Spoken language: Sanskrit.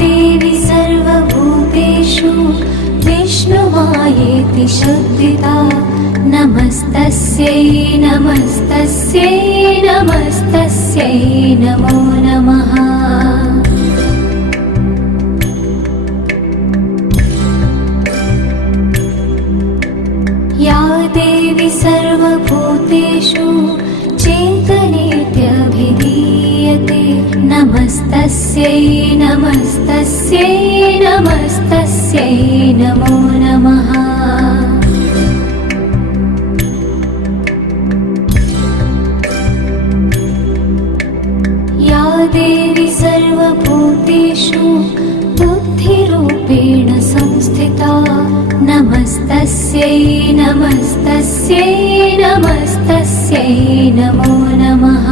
देवी सर्वभूतेषु विष्णुमायेति शुद्धिता नमस्तस्यै नमस्तस्यै नमस्तस्यै नमो नमः। या देवी सर्वभूतेषु चेतनेत्यभिधीयते नमस्तस्यै नमस्तस्यै नमस्तस्यै नमो नमः। या देवी सर्वभूतेषु बुद्धिरूपेण संस्थिता नमस्तस्यै नमस्तस्यै नमस्तस्यै नमो नमः।